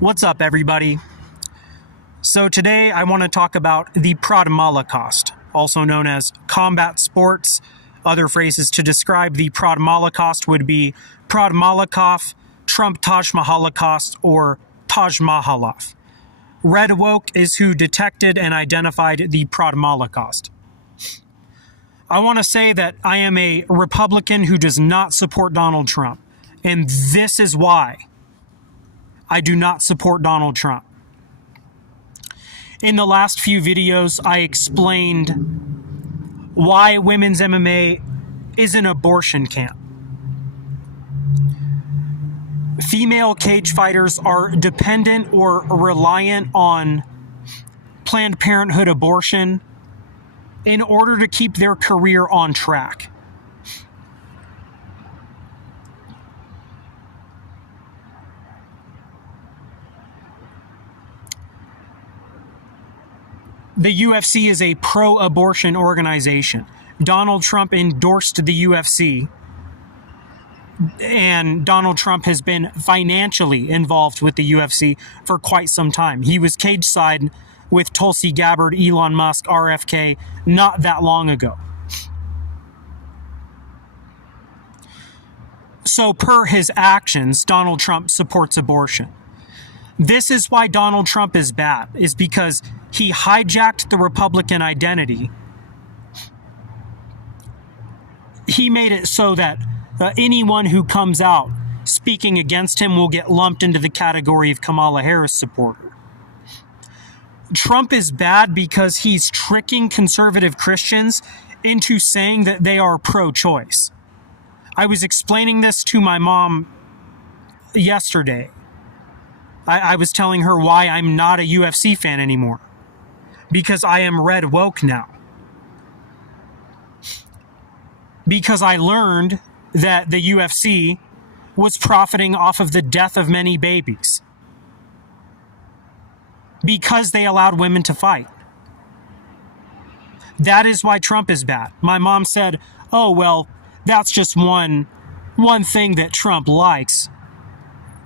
What's up, everybody? So today I want to talk about the Prodmaulocaust, also known as combat sports. Other phrases to describe the Prodmaulocaust would be Prodmaulocaust, Trump Taj Mahalocaust, or Taj Mahaloff. Redwoke is who detected and identified the Prodmaulocaust. I want to say that I am a Republican who does not support Donald Trump, and this is why I do not support Donald Trump. In the last few videos, I explained why women's MMA is an abortion camp. Female cage fighters are dependent or reliant on Planned Parenthood abortion in order to keep their career on track. The UFC is a pro-abortion organization. Donald Trump endorsed the UFC, and Donald Trump has been financially involved with the UFC for quite some time. He was cage side with Tulsi Gabbard, Elon Musk, RFK not that long ago. So per his actions, Donald Trump supports abortion. This is why Donald Trump is bad, is because he hijacked the Republican identity. He made it so that anyone who comes out speaking against him will get lumped into the category of Kamala Harris supporter. Trump is bad because he's tricking conservative Christians into saying that they are pro-choice. I was explaining this to my mom yesterday. I was telling her why I'm not a UFC fan anymore. Because I am red woke now. Because I learned that the UFC was profiting off of the death of many babies. Because they allowed women to fight. That is why Trump is bad. My mom said, oh, well, that's just one thing that Trump likes.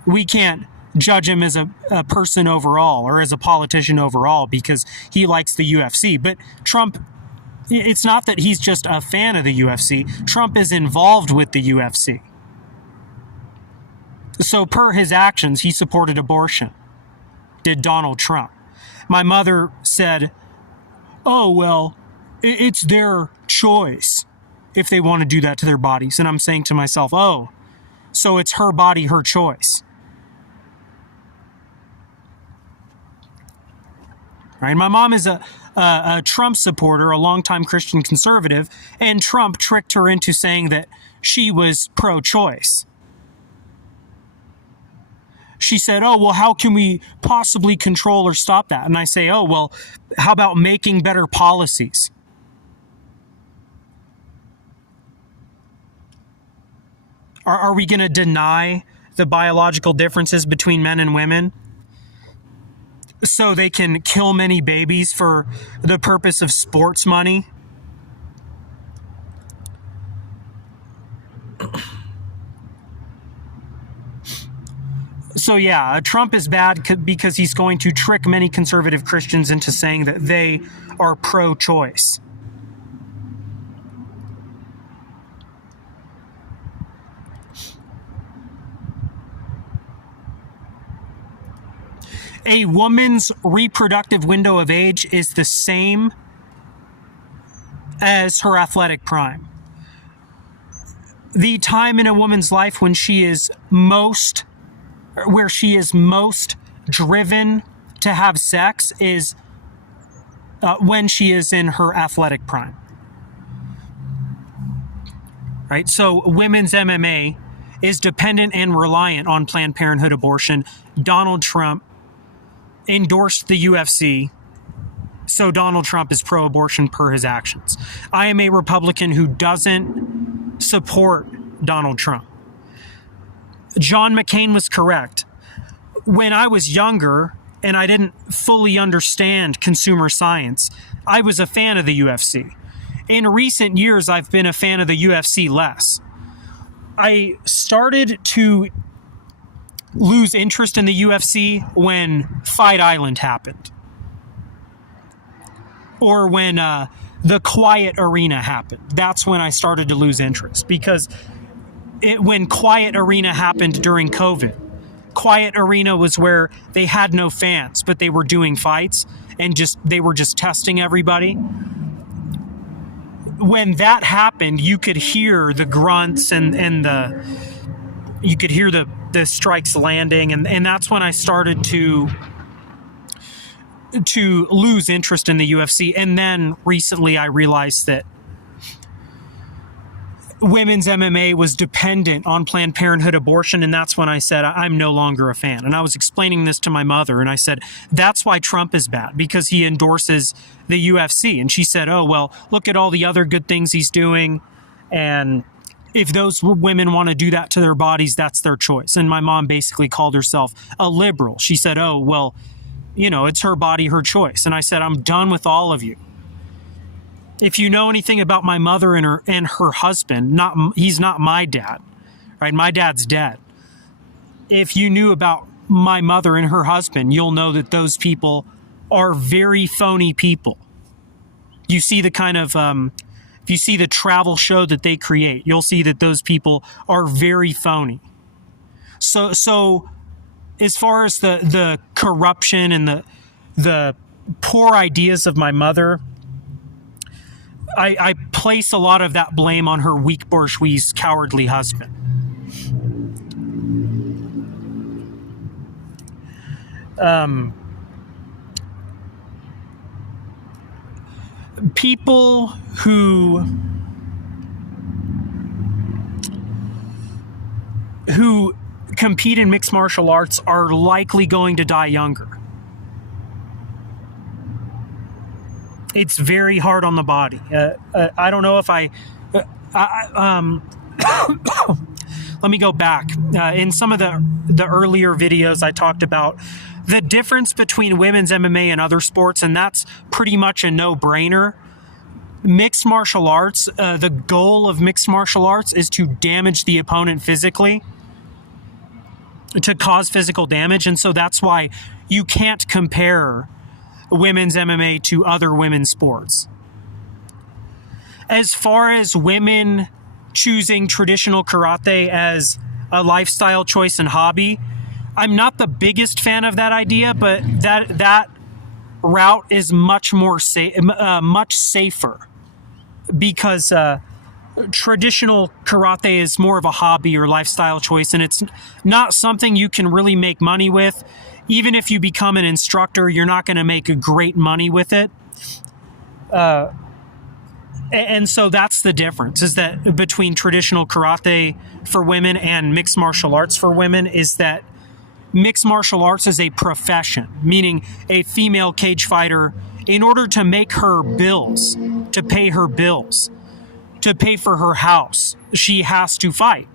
We can't judge him as a person overall or as a politician overall because he likes the UFC. But Trump, it's not that he's just a fan of the UFC. Trump is involved with the UFC. So per his actions, he supported abortion. Did Donald Trump. My mother said, oh, well, it's their choice if they want to do that to their bodies. And I'm saying to myself, oh, so it's her body, her choice. Right? My mom is a Trump supporter, a longtime Christian conservative, and Trump tricked her into saying that she was pro-choice. She said, oh, well, how can we possibly control or stop that? And I say, oh, well, how about making better policies? Are we going to deny the biological differences between men and women so they can kill many babies for the purpose of sports money? So yeah, Trump is bad because he's going to trick many conservative Christians into saying that they are pro-choice. A woman's reproductive window of age is the same as her athletic prime. The time in a woman's life when she is most driven to have sex is when she is in her athletic prime. Right? So women's MMA is dependent and reliant on Planned Parenthood abortion. Donald Trump endorsed the UFC, so Donald Trump is pro-abortion per his actions. I am a Republican who doesn't support Donald Trump. John McCain was correct. When I was younger and I didn't fully understand consumer science, I was a fan of the UFC. In recent years, I've been a fan of the UFC less. I started to lose interest in the UFC when Fight Island happened, or when the Quiet Arena happened. That's when I started to lose interest, because when Quiet Arena happened during COVID, Quiet Arena was where they had no fans, but they were doing fights and they were just testing everybody. When that happened, you could hear the grunts and you could hear the strikes landing, and that's when I started to lose interest in the UFC. And then recently I realized that women's MMA was dependent on Planned Parenthood abortion, and that's when I said I'm no longer a fan. And I was explaining this to my mother, and I said, that's why Trump is bad, because he endorses the UFC. And she said, oh, well, look at all the other good things he's doing, and if those women want to do that to their bodies, that's their choice. And my mom basically called herself a liberal. She said, oh, well, it's her body, her choice. And I said, I'm done with all of you. If you know anything about my mother and her husband, he's not my dad, right? My dad's dead. If you knew about my mother and her husband, you'll know that those people are very phony people. You see the kind of, if you see the travel show that they create, you'll see that those people are very phony. So as far as the corruption and the poor ideas of my mother, I place a lot of that blame on her weak bourgeois, cowardly husband. People who compete in mixed martial arts are likely going to die younger. It's very hard on the body. I don't know if let me go back. In some of the earlier videos, I talked about the difference between women's MMA and other sports, and that's pretty much a no-brainer. Mixed martial arts, the goal of mixed martial arts is to damage the opponent physically, to cause physical damage, and so that's why you can't compare women's MMA to other women's sports. As far as women choosing traditional karate as a lifestyle choice and hobby, I'm not the biggest fan of that idea, but that route is much safer, because traditional karate is more of a hobby or lifestyle choice, and it's not something you can really make money with. Even if you become an instructor, you're not going to make a great money with it. And so that's the difference, is that between traditional karate for women and mixed martial arts for women, is that mixed martial arts is a profession, meaning a female cage fighter, in order to make her bills, to pay her bills, to pay for her house, she has to fight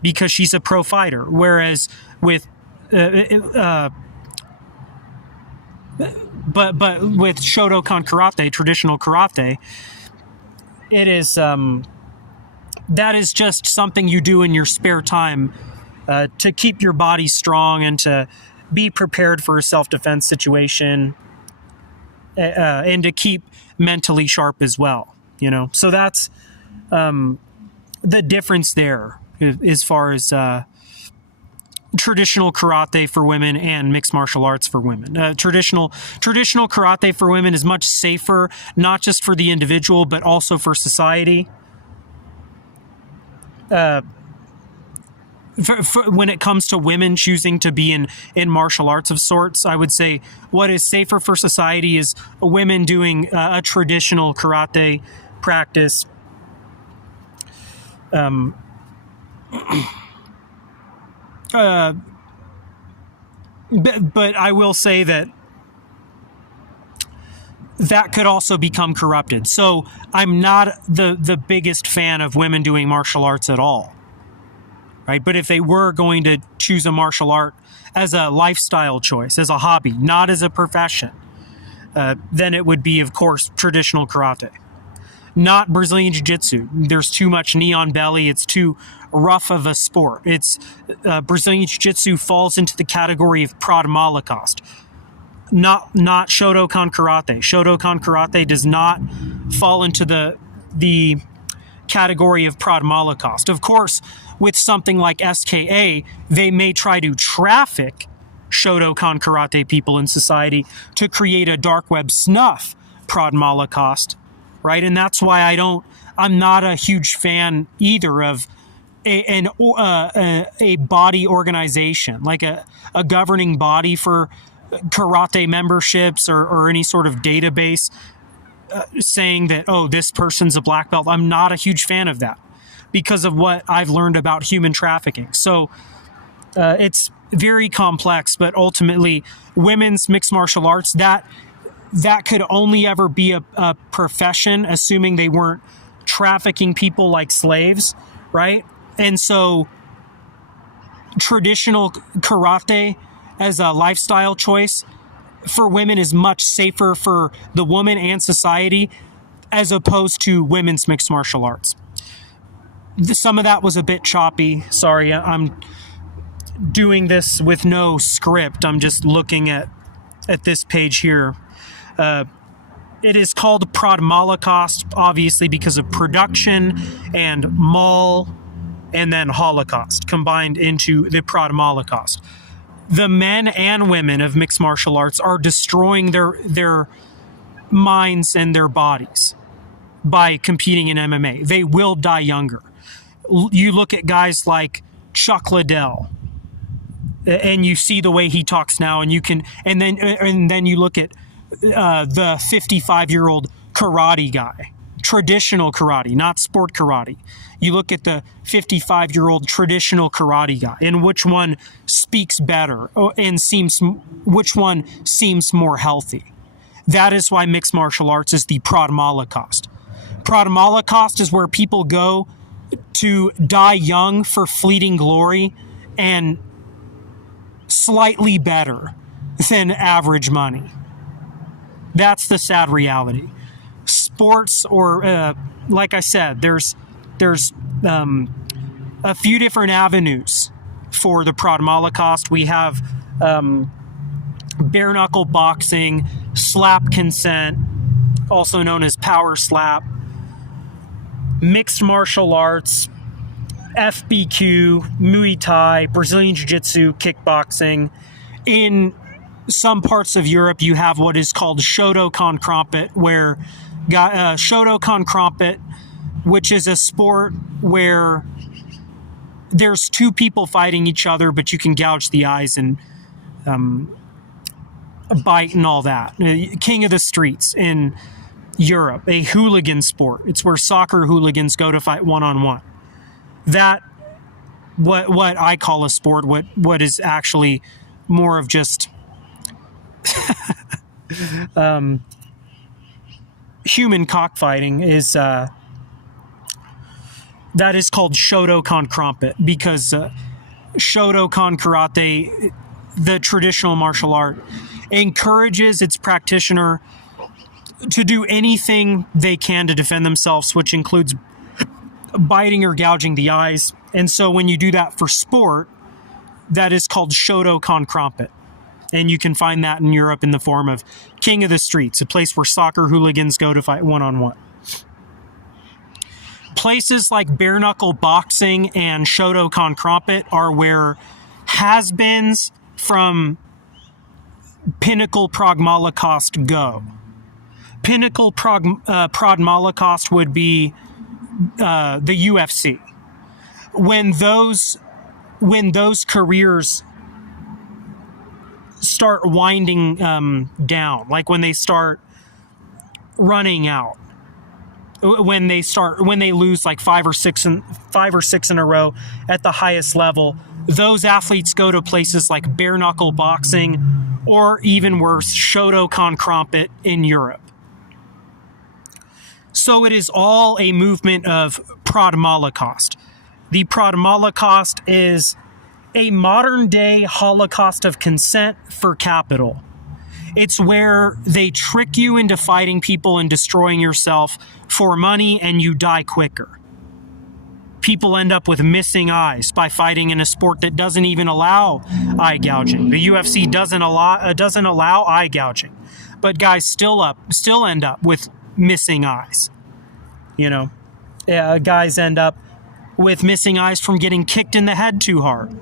because she's a pro fighter. Whereas with but with Shotokan karate, traditional karate, it is that is just something you do in your spare time to keep your body strong and to be prepared for a self-defense situation, and to keep mentally sharp as well. So that's the difference there as far as traditional karate for women and mixed martial arts for women. Traditional karate for women is much safer, not just for the individual, but also for society. When it comes to women choosing to be in martial arts of sorts, I would say what is safer for society is women doing a traditional karate practice. But I will say that could also become corrupted. So I'm not the biggest fan of women doing martial arts at all, right? But if they were going to choose a martial art as a lifestyle choice, as a hobby, not as a profession, then it would be, of course, traditional karate. not Brazilian Jiu-Jitsu. There's too much knee on belly. It's too rough of a sport. It's Brazilian Jiu-Jitsu falls into the category of Prodmaulocaust, not Shotokan Karate. Shotokan Karate does not fall into the category of Prodmaulocaust. Of course, with something like SKA, they may try to traffic Shotokan Karate people in society to create a dark web snuff Prodmaulocaust, right? And that's why I'm not a huge fan either of a body organization, like a governing body for karate memberships or any sort of database saying that, oh, this person's a black belt. I'm not a huge fan of that because of what I've learned about human trafficking. So it's very complex, but ultimately women's mixed martial arts, that could only ever be a profession, assuming they weren't trafficking people like slaves, right? And so traditional karate as a lifestyle choice for women is much safer for the woman and society as opposed to women's mixed martial arts. Some of that was a bit choppy. Sorry, I'm doing this with no script. I'm just looking at this page here. It is called Prodmaulocaust, obviously, because of production and Maul and then Holocaust combined into the Prodmaulocaust. The men and women of mixed martial arts are destroying their minds and their bodies by competing in MMA. They will die younger. You look at guys like Chuck Liddell, and you see the way he talks now, and then you look at the 55-year-old karate guy, traditional karate, not sport karate. You look at the 55-year-old traditional karate guy, and which one speaks better and which one seems more healthy. That is why mixed martial arts is the Prodmaulocaust. Prodmaulocaust is where people go to die young for fleeting glory and slightly better than average money. That's the sad reality. Sports, or like I said, there's a few different avenues for the Prodmaulocaust. We have bare knuckle boxing, slap consent, also known as power slap, mixed martial arts, FBQ, Muay Thai, Brazilian Jiu-Jitsu, kickboxing. In some parts of Europe, you have what is called Shotokan Krampet, where Shotokan Krampet, which is a sport where there's two people fighting each other, but you can gouge the eyes and bite and all that. King of the Streets in Europe, a hooligan sport. It's where soccer hooligans go to fight one-on-one. That, what I call a sport, what is actually more of just human cockfighting, is that is called Shotokan Krampet, because Shotokan Karate, the traditional martial art, encourages its practitioner to do anything they can to defend themselves, which includes biting or gouging the eyes. And so when you do that for sport, that is called Shotokan Krampet. And you can find that in Europe in the form of King of the Streets, a place where soccer hooligans go to fight one-on-one. Places like bare knuckle boxing and Shotokan Krampet are where has-beens from Pinnacle Prodmaulocaust go. Pinnacle Prodmaulocaust would be the UFC. When those careers start winding down, like when they start running out, when they lose like five or six in a row at the highest level, those athletes go to places like bare knuckle boxing, or even worse, Shotokan Krampet in Europe. So it is all a movement of Prodmaulocaust. The Prodmaulocaust is a modern day Holocaust of consent for capital. It's where they trick you into fighting people and destroying yourself for money, and you die quicker. People end up with missing eyes by fighting in a sport that doesn't even allow eye gouging. The UFC doesn't allow eye gouging, but guys still end up with missing eyes. Guys end up with missing eyes from getting kicked in the head too hard.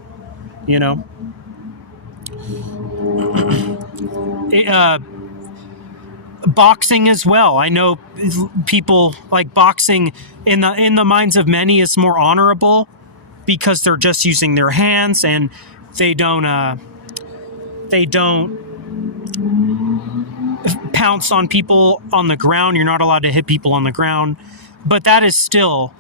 Boxing as well. I know people like boxing in the minds of many is more honorable because they're just using their hands and they don't pounce on people on the ground. You're not allowed to hit people on the ground, but that is still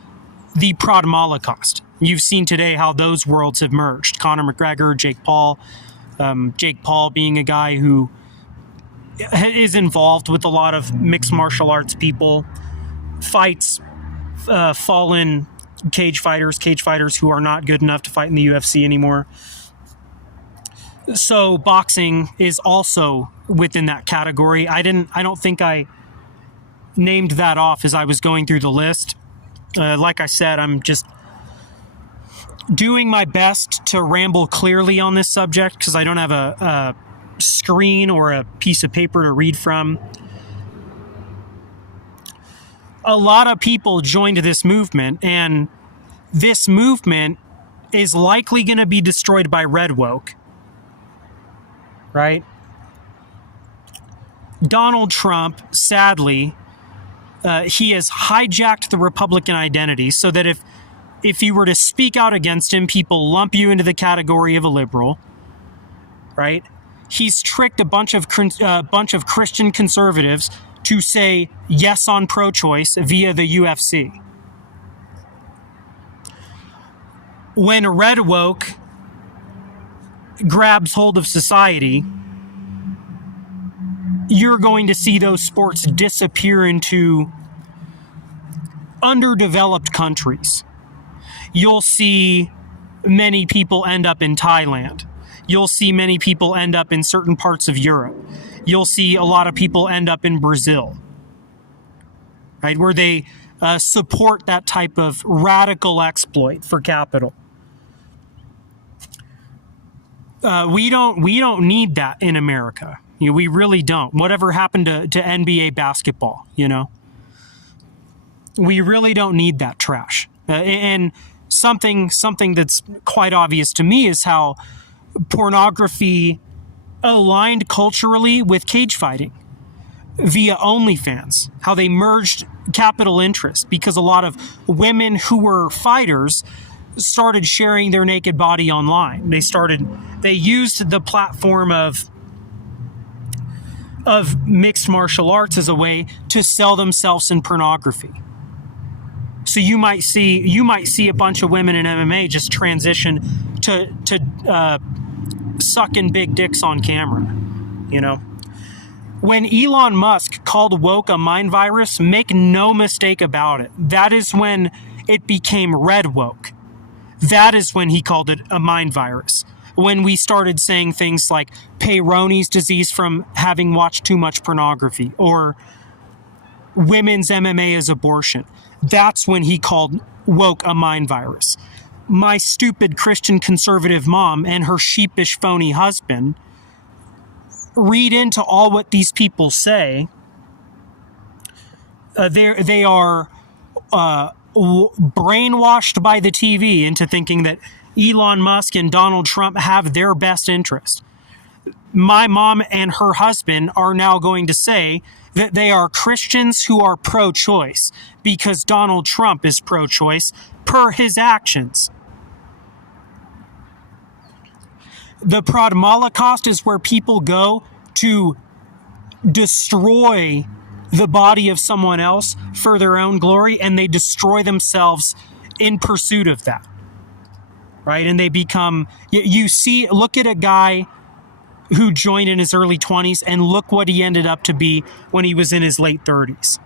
the Prodmaulocaust. You've seen today how those worlds have merged. Conor McGregor, Jake Paul being a guy who is involved with a lot of mixed martial arts people, fights fallen cage fighters who are not good enough to fight in the UFC anymore. So boxing is also within that category. I don't think I named that off as I was going through the list. Like I said, I'm just doing my best to ramble clearly on this subject because I don't have a screen or a piece of paper to read from. A lot of people joined this movement, and this movement is likely going to be destroyed by Redwoke, right? Donald Trump, sadly, he has hijacked the Republican identity so that if you were to speak out against him, people lump you into the category of a liberal, right? He's tricked a bunch of Christian conservatives to say yes on pro-choice via the UFC. When Redwoke grabs hold of society, you're going to see those sports disappear into underdeveloped countries. You'll see many people end up in Thailand. You'll see many people end up in certain parts of Europe. You'll see a lot of people end up in Brazil, right, where they support that type of radical exploit for capital. We don't need that in America. We really don't. Whatever happened to NBA basketball, we really don't need that trash. And something that's quite obvious to me is how pornography aligned culturally with cage fighting via OnlyFans, how they merged capital interest because a lot of women who were fighters started sharing their naked body online. They used the platform of mixed martial arts as a way to sell themselves in pornography. So you might see a bunch of women in MMA just transition to sucking big dicks on camera, When Elon Musk called woke a mind virus, make no mistake about it. That is when it became Redwoke. That is when he called it a mind virus. When we started saying things like Peyronie's disease from having watched too much pornography or women's MMA is abortion. That's when he called woke a mind virus. My stupid Christian conservative mom and her sheepish phony husband read into all what these people say. They are brainwashed by the TV into thinking that Elon Musk and Donald Trump have their best interest. My mom and her husband are now going to say that they are Christians who are pro-choice because Donald Trump is pro-choice per his actions. The Prodmaulocaust is where people go to destroy the body of someone else for their own glory, and they destroy themselves in pursuit of that. Right? And they become, look at a guy who joined in his early 20s and look what he ended up to be when he was in his late 30s.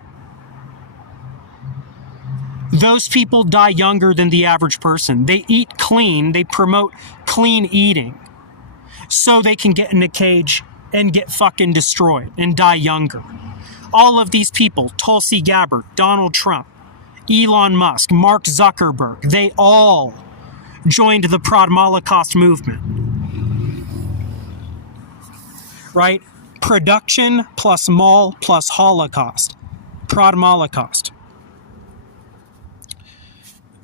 Those people die younger than the average person. They eat clean. They promote clean eating so they can get in a cage and get fucking destroyed and die younger. All of these people, Tulsi Gabbard, Donald Trump, Elon Musk, Mark Zuckerberg, they all joined the Prodmaulocaust movement. Right? Production plus mall plus Holocaust. Prodmaulocaust.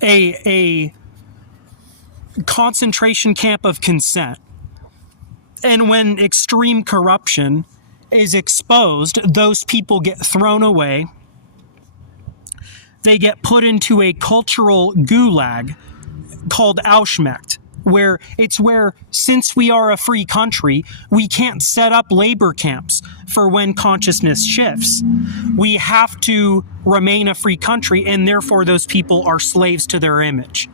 A concentration camp of consent. And when extreme corruption is exposed, those people get thrown away. They get put into a cultural gulag called Auschwitz, where since we are a free country, we can't set up labor camps for when consciousness shifts. We have to remain a free country, and therefore those people are slaves to their image.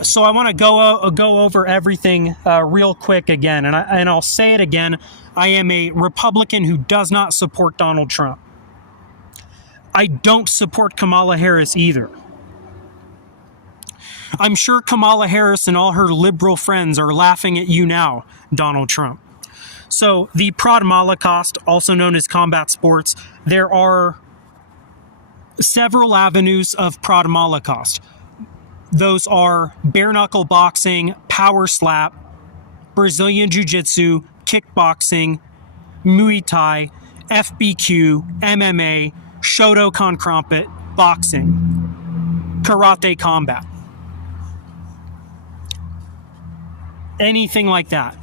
So I want to go over everything real quick again, and I'll say it again. I am a Republican who does not support Donald Trump. I don't support Kamala Harris either. I'm sure Kamala Harris and all her liberal friends are laughing at you now, Donald Trump. So the Prodmaulocaust, also known as combat sports, there are several avenues of Prodmaulocaust. Those are bare knuckle boxing, power slap, Brazilian jiu-jitsu, kickboxing, Muay Thai, FBQ, MMA, Shotokan Crumpet, boxing, karate combat. Anything like that.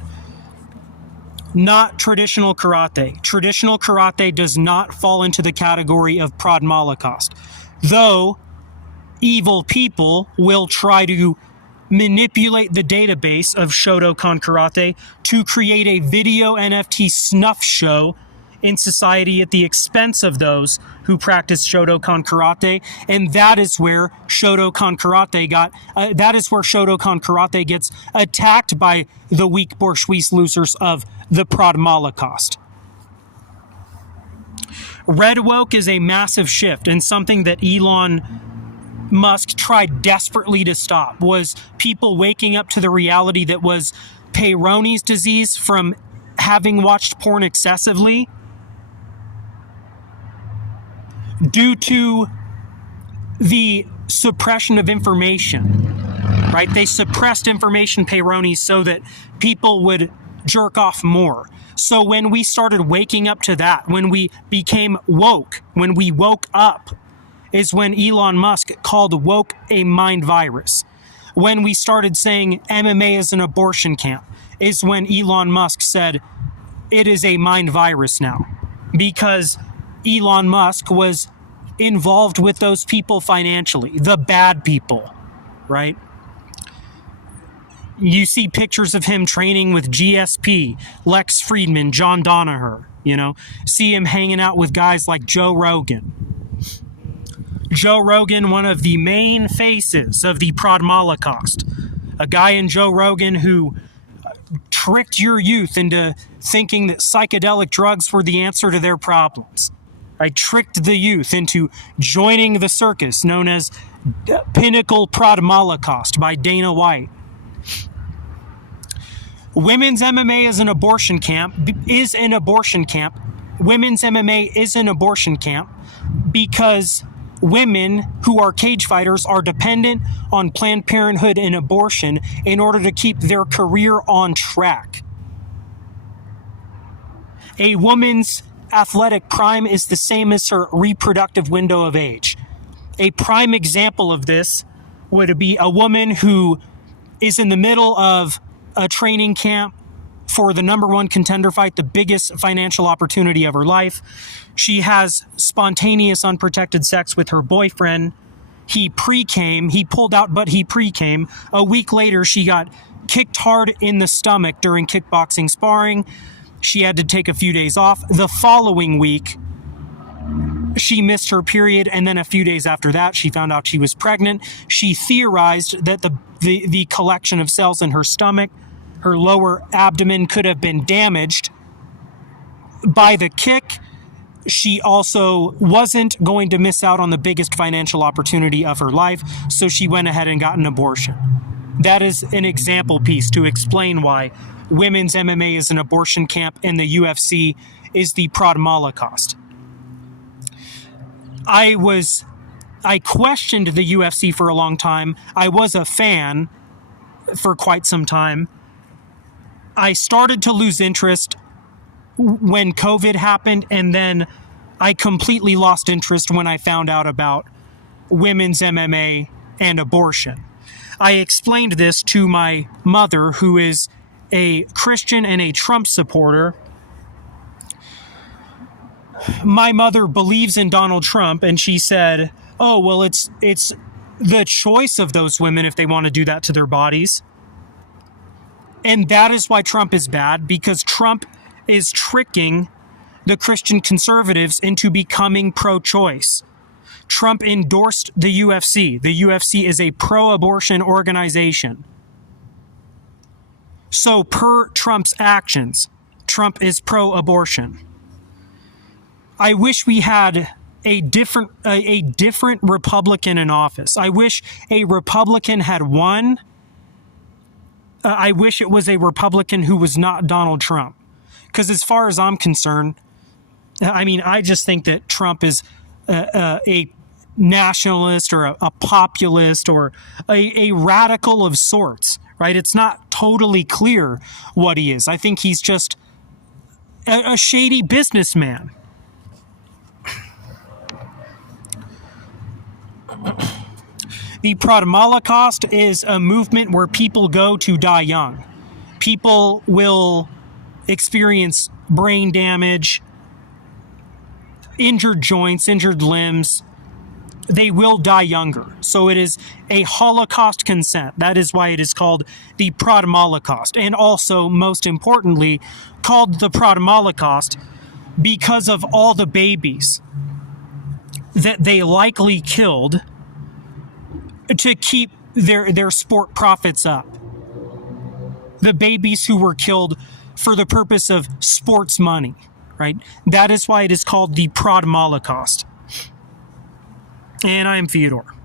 Not traditional karate. Traditional karate does not fall into the category of Prodmaulocaust. Though evil people will try to manipulate the database of Shotokan Karate to create a video NFT snuff show in society at the expense of those who practice Shotokan Karate, and that is where Shotokan Karate gets attacked by the weak bourgeois losers of the Prodmaulocaust. Redwoke is a massive shift, and something that Elon Musk tried desperately to stop was people waking up to the reality that was Peyronie's disease from having watched porn excessively due to the suppression of information, right? They suppressed information, Peyronie, so that people would jerk off more. So when we started waking up to that, when we became woke, when we woke up, is when Elon Musk called woke a mind virus. When we started saying MMA is an abortion camp, is when Elon Musk said it is a mind virus now. Because Elon Musk was involved with those people financially, the bad people, right? You see pictures of him training with GSP, Lex Friedman, John Danaher, see him hanging out with guys like Joe Rogan. Joe Rogan, one of the main faces of the Prodmaulocaust. A guy in Joe Rogan who tricked your youth into thinking that psychedelic drugs were the answer to their problems. I tricked the youth into joining the circus known as Pinnacle Prodmaulocaust by Dana White. Women's MMA is an abortion camp. Women's MMA is an abortion camp because women who are cage fighters are dependent on Planned Parenthood and abortion in order to keep their career on track. A woman's athletic prime is the same as her reproductive window of age. A prime example of this would be a woman who is in the middle of a training camp for the number one contender fight, the biggest financial opportunity of her life. She has spontaneous, unprotected sex with her boyfriend. He pulled out, but he pre-came. A week later, she got kicked hard in the stomach during kickboxing sparring. She had to take a few days off. The following week, she missed her period, and then a few days after that, she found out she was pregnant. She theorized that the collection of cells in her stomach, her lower abdomen, could have been damaged by the kick She also wasn't going to miss out on the biggest financial opportunity of her life, so she went ahead and got an abortion. That is an example piece to explain why women's MMA is an abortion camp and the UFC is the Prodmaulocaust. I questioned the UFC for a long time. I was a fan for quite some time. I started to lose interest when COVID happened, and then I completely lost interest when I found out about women's MMA and abortion. I explained this to my mother, who is a Christian and a Trump supporter. My mother believes in Donald Trump, and she said, oh, well, it's the choice of those women if they want to do that to their bodies. And that is why Trump is bad, because Trump is tricking the Christian conservatives into becoming pro-choice. Trump endorsed the UFC. The UFC is a pro-abortion organization. So per Trump's actions, Trump is pro-abortion. I wish we had a different Republican in office. I wish a Republican had won. I wish it was a Republican who was not Donald Trump. Because as far as I'm concerned, I mean, I just think that Trump is a nationalist or a populist or a radical of sorts, right? It's not totally clear what he is. I think he's just a shady businessman. The Prodmaulocaust is a movement where people go to die young. People will experience brain damage, injured joints, injured limbs. They will die younger. So it is a Holocaust consent. That is why it is called the Prodmaulocaust. And also, most importantly, called the Prodmaulocaust because of all the babies that they likely killed to keep their sport profits up. The babies who were killed for the purpose of sports money, right? That is why it is called the Prodmaulocaust. And I am Fyodor.